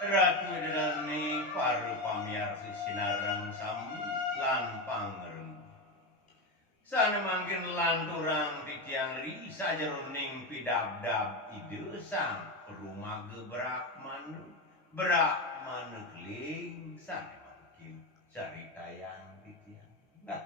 Ratu Edani paru pamiarsi sinareng sami lan pangereng. Sana mangkin lanturang titiang ri sajeroning pidabdab ide sang rumah gebrak manu keling sana mangkin carita yang titiang. Nah,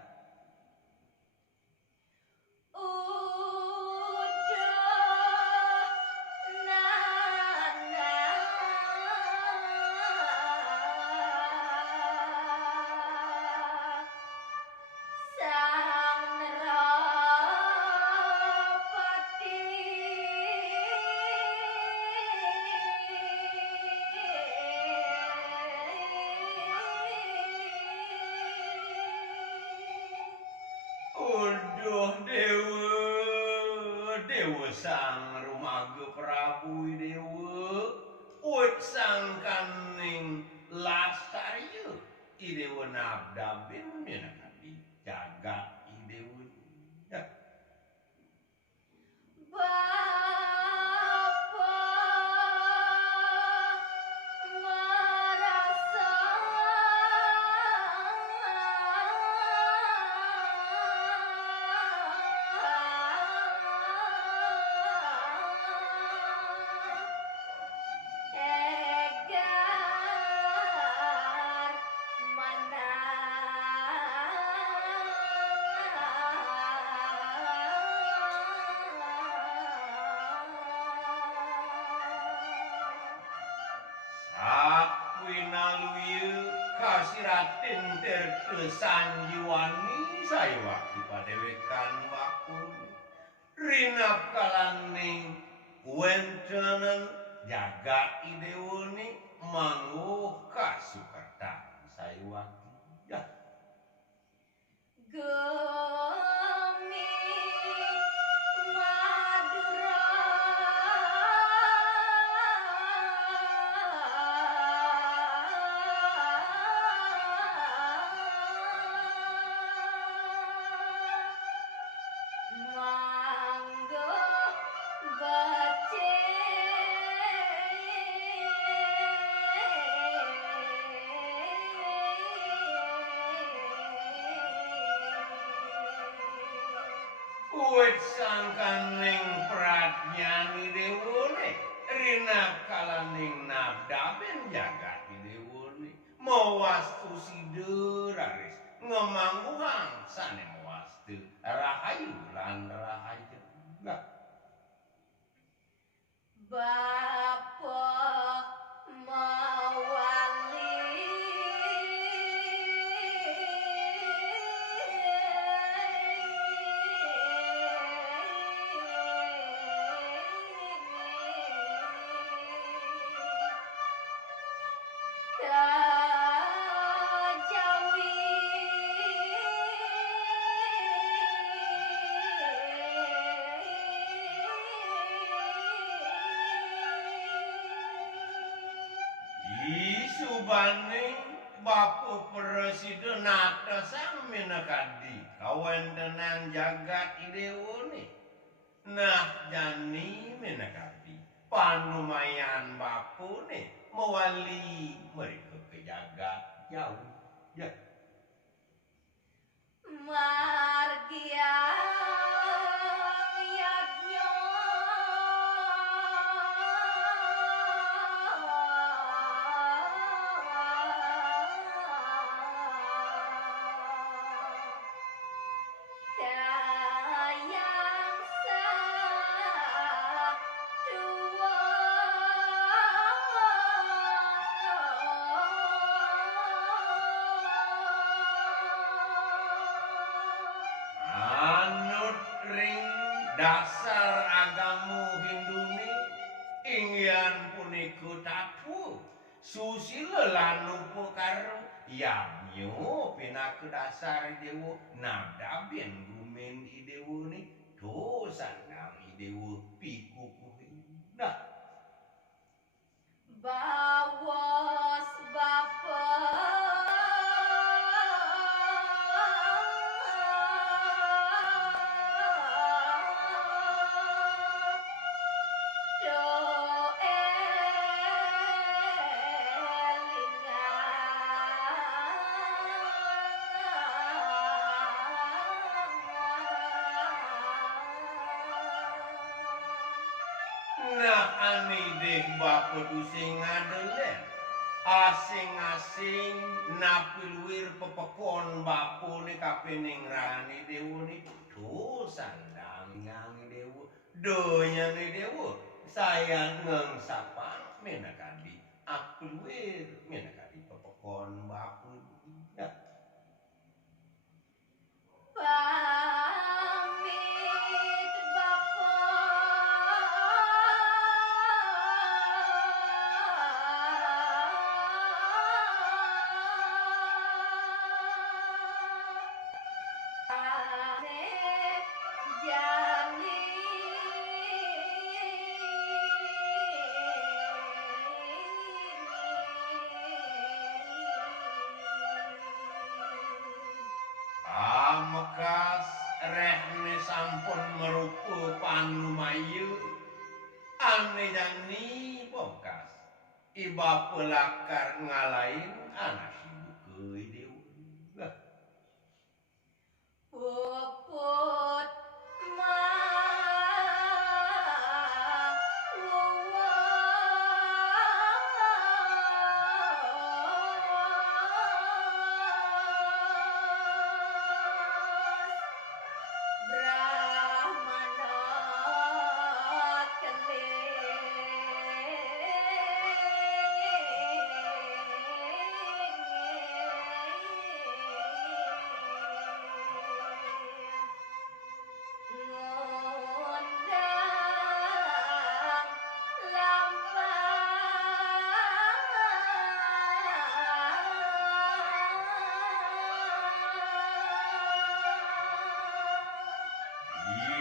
Uduh dewa sang rumaga Prabu Dewa ut sang kaning lasarya idewa nabdabin minakan dijaga idewa ya. Winaluyu kasiratin terkesanjiwani saya waktu padewekan wakun rinap kalaning wentenen jagat idewoni manguh kasukatan saya waktu ya. Uwit sangkaning pratnyani dewone rina kalaning nabdaben jagat dewone mawastu sideraris ngemangguhang sane mawastu rahayu lan rahayu nah. Subane Bapak Presiden atasang minakadi kawentenan jagat idewone nah jani minakadi panumayan bapune mewali mereka ke jagat jauh ya. Margia dasar agamu Hinduni ingyan punika tatu susila lan upakara yamyo pinaka dasar dewa nadabien gumen idewone dosandang idewa pikukuhin nah. Bawas Bapak Nah ani deh bapak dusing ngadelen. Asing-asing napiluir pepekon bapu ni kapining rani dewu ni tuh sandang yang dewu donya ni dewu sayang ngengsapan menakadi apiluir menakadi pepekon bapu ya. Pamit Bapak ane jani Mekas rehne sampun merupu panumayu ane jani pokas iba pelakar ngalain anak ibu keuy deui puput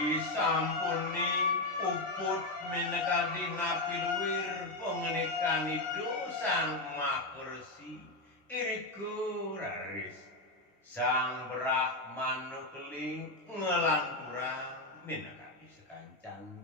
disampuning puput menekadi napiluir pengenikani dosang makursi iriku raris sang Brahmanu keling ngelanturang menekadi sekancan